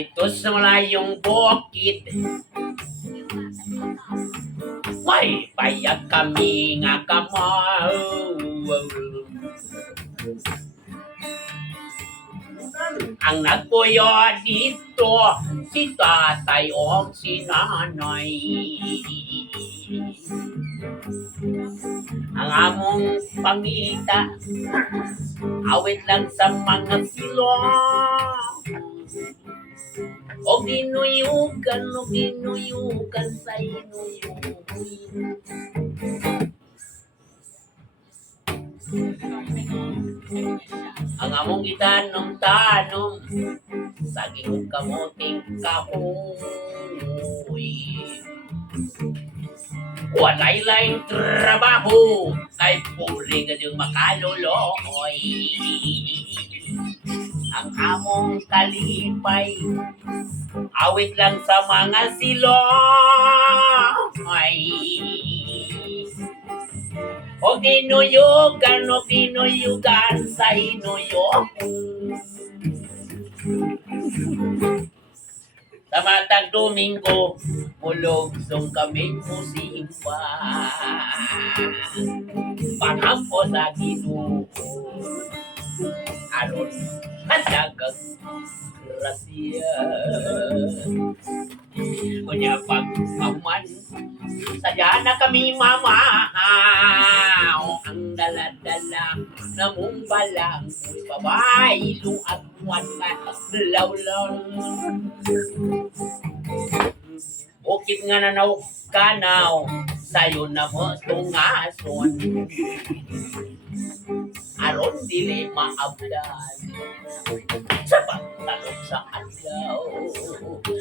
Dito sa malayong bukid, may payag kami nga kamaw. Ang nagpuyo dito, si tatay o si nanay. Ang among pangita, awit lang sa mga silong. O ginuyugan sa inuyugoy. Ang among itanong-tanong, saging kamuting kahoy. Walay laing trabaho, kay puri ka yung makalulukoy. Ang among kalipay, awit lang sa mga silong. O ginuyugan sa inuyog. Sa matag Domingo, mulog song kami musimba. Pangampo sa Ginoo, aron hadagang grasya. Kunya pag maman, sadya na kami mamahaw. Ang dala-dala na mong balang, babay, luagwan na lawlaw. Bukit nga nanaw kanaw, sayo na mo tungason. Aron dili maabdan sa pagtalog sa adlaw.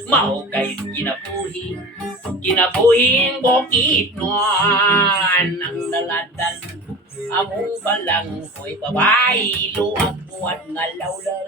Mahugay kinabuhing bukid noon. Ang daladan among balang ko'y babay, luagwan nga lawlaw.